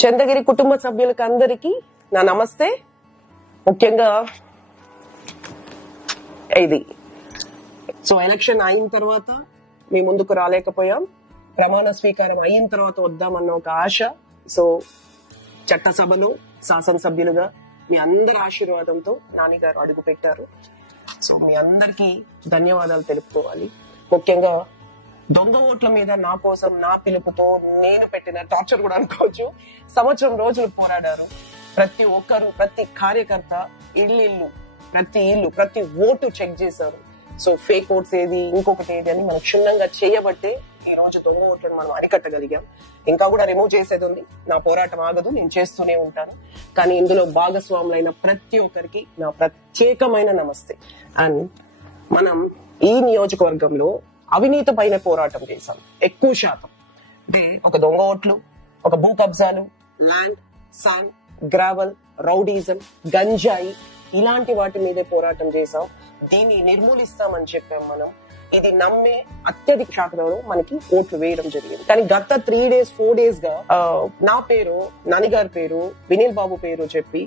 చంద్రగిరి కుటుంబ సభ్యులకు అందరికీ నా నమస్తే. ముఖ్యంగా ఇది ఎలక్షన్ అయిన తర్వాత మీ ముందుకు రాలేకపోయాం. ప్రమాణ స్వీకారం అయిన తర్వాత వద్దామన్న ఒక ఆశ. చట్టసభలో శాసనసభ్యులుగా మీ అందరి ఆశీర్వాదంతో నాని గారు అడుగు పెట్టారు. మీ అందరికీ ధన్యవాదాలు తెలుపుకోవాలి. ముఖ్యంగా దొంగ ఓట్ల మీద నా కోసం నా పిలుపుతో నేను పెట్టిన టార్చర్ కూడా అనుకోవచ్చు. సంవత్సరం రోజులు పోరాడారు. ప్రతి ఒక్కరు, ప్రతి కార్యకర్త ఇల్లు, ప్రతి ఓటు చెక్ చేశారు. ఫేక్ ఓట్స్ ఏది, ఇంకొకటి ఏది అని మనం క్షుణ్ణంగా చేయబట్టే ఈ రోజు దొంగ ఓట్లను మనం అరికట్టగలిగాం. ఇంకా కూడా రిమూవ్ చేసేది ఉంది. నా పోరాటం ఆగదు, నేను చేస్తూనే ఉంటాను. కానీ ఇందులో భాగస్వాములైన ప్రతి ఒక్కరికి నా ప్రత్యేకమైన నమస్తే. అండ్ మనం ఈ నియోజకవర్గంలో అవినీతి పైన పోరాటం చేశాం. ఎక్కువ శాతం అంటే ఒక దొంగ ఓట్లు, ఒక భూ కబ్జాలు, ల్యాండ్, శాండ్, గ్రావెల్, రౌడీజం, గంజాయి ఇలాంటి వాటి మీదే పోరాటం చేశాం. దీన్ని నిర్మూలిస్తామని చెప్పాం మనం. ఇది నమ్మే అత్యధిక శాతంలో మనకి ఓట్లు వేయడం జరిగింది. కానీ గత 3 days 4 days గా నా పేరు, నాని గారి పేరు, వినీల్ బాబు పేరు చెప్పి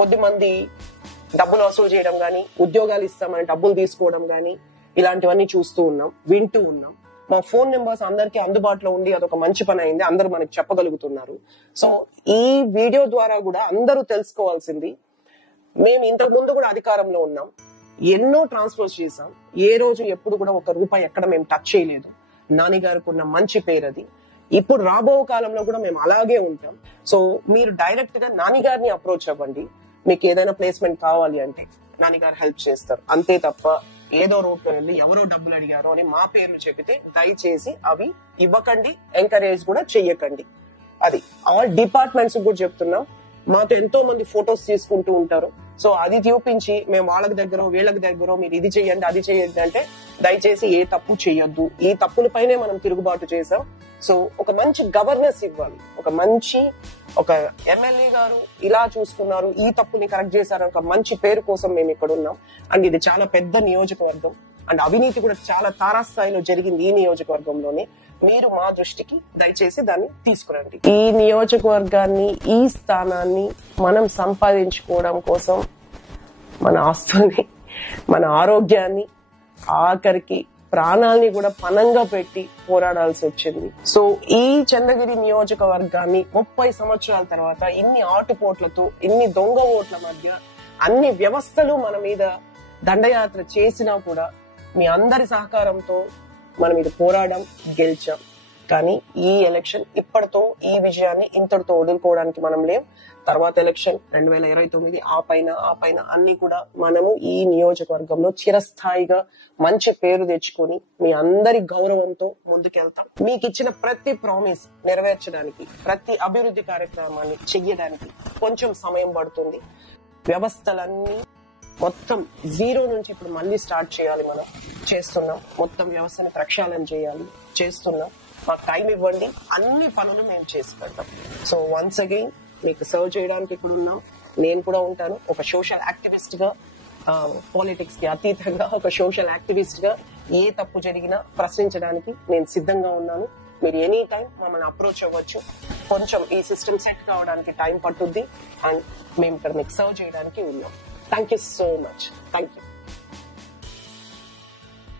కొద్దిమంది డబ్బులు వసూలు చేయడం గానీ, ఉద్యోగాలు ఇస్తామని డబ్బులు తీసుకోవడం గానీ ఇలాంటివన్నీ చూస్తూ ఉన్నాం, వింటూ ఉన్నాం. మా ఫోన్ నెంబర్స్ అందరికీ అందుబాటులో ఉండి అదొక మంచి పని అయింది. అందరూ మనకి చెప్పగలుగుతున్నారు. ఈ వీడియో ద్వారా కూడా అందరూ తెలుసుకోవాల్సింది, మేము ఇంతకు ముందు కూడా అధికారంలో ఉన్నాం, ఎన్నో ట్రాన్స్ఫర్స్ చేశాం. ఏ రోజు ఎప్పుడు కూడా ఒక రూపాయి ఎక్కడ మేము టచ్ చేయలేదు. నాని గారికి ఉన్న మంచి పేరు అది. ఇప్పుడు రాబో కాలంలో కూడా మేము అలాగే ఉంటాం. మీరు డైరెక్ట్ గా నాని గారిని అప్రోచ్ అవ్వండి. మీకు ఏదైనా ప్లేస్మెంట్ కావాలి అంటే నాని గారు హెల్ప్ చేస్తారు. అంతే తప్ప ఏదో రోడ్లో వెళ్ళి ఎవరో డబ్బులు అడిగారో అని మా పేర్లు చెబితే దయచేసి అవి ఇవ్వకండి, ఎంకరేజ్ కూడా చెయ్యకండి. అది ఆల్ డిపార్ట్మెంట్స్ కూడా చెప్తున్నాం. మాతో ఎంతో మంది ఫొటోస్ తీసుకుంటూ ఉంటారు. అది చూపించి మేము వాళ్ళకి దగ్గర వీళ్ళకి దగ్గర మీరు ఇది చెయ్యండి అది చెయ్యండి అంటే దయచేసి ఏ తప్పు చెయ్యొద్దు. ఈ తప్పులపైనే మనం తిరుగుబాటు చేసాం. ఒక మంచి గవర్నెన్స్ ఇవ్వాలి. ఒక ఎమ్మెల్యే గారు ఇలా చూసుకున్నారు, ఈ తప్పుని కరెక్ట్ చేశారు, ఒక మంచి పేరు కోసం మేము ఇక్కడ ఉన్నాం. అండ్ ఇది చాలా పెద్ద నియోజకవర్గం. అండ్ అవినీతి కూడా చాలా తారాస్థాయిలో జరిగింది ఈ నియోజకవర్గంలోనే. మీరు మా దృష్టికి దయచేసి దాన్ని తీసుకురండి. ఈ నియోజకవర్గాన్ని, ఈ స్థానాన్ని మనం సంపాదించుకోవడం కోసం మన ఆస్తుల్ని, మన ఆరోగ్యాన్ని, ఆఖరికి ప్రాణాలని కూడా పణంగా పెట్టి పోరాడాల్సి వచ్చింది. ఈ చంద్రగిరి నియోజకవర్గాన్ని 30 సంవత్సరాల తర్వాత ఇన్ని ఆటుపోట్లతో, ఇన్ని దొంగ ఓట్ల మధ్య అన్ని వ్యవస్థలు మన మీద దండయాత్ర చేసినా కూడా మీ అందరి సహకారంతో మనం ఇది పోరాడం, గెలిచాం. కానీ ఈ ఎలక్షన్ ఇప్పటితో ఈ విజయాన్ని ఇంతటితో వదులుకోవడానికి మనం లేం. తర్వాత ఎలక్షన్ 2029, ఆ పైన అన్ని కూడా మనము ఈ నియోజకవర్గంలో చిరస్థాయిగా మంచి పేరు తెచ్చుకొని మీ అందరి గౌరవంతో ముందుకెళ్తాం. మీకు ఇచ్చిన ప్రతి ప్రామిస్ నెరవేర్చడానికి, ప్రతి అభివృద్ధి కార్యక్రమాన్ని చెయ్యడానికి కొంచెం సమయం పడుతుంది. వ్యవస్థలన్నీ మొత్తం జీరో నుంచి ఇప్పుడు మళ్ళీ స్టార్ట్ చేయాలి. మనం చేస్తున్నాం. మొత్తం వ్యవస్థని ప్రక్షాళన చేయాలి, చేస్తున్నాం. మాకు టైం ఇవ్వండి, అన్ని పనులు మేము చేసి పెడతాం. వన్స్ అగైన్ మీకు సర్వ్ చేయడానికి ఇక్కడ ఉన్నాం. నేను కూడా ఉంటాను. ఒక సోషల్ యాక్టివిస్ట్ గా, పాలిటిక్స్ కి అతీతంగా ఒక సోషల్ యాక్టివిస్ట్ గా ఏ తప్పు జరిగినా ప్రశ్నించడానికి నేను సిద్ధంగా ఉన్నాను. మీరు ఎనీ టైం మమ్మల్ని అప్రోచ్ అవ్వచ్చు. కొంచెం ఈ సిస్టమ్ సెట్ కావడానికి టైం పట్టుద్ది. అండ్ మేము ఇక్కడ మీకు సర్వ్ చేయడానికి ఉన్నాం. Thank you so much. Thank you.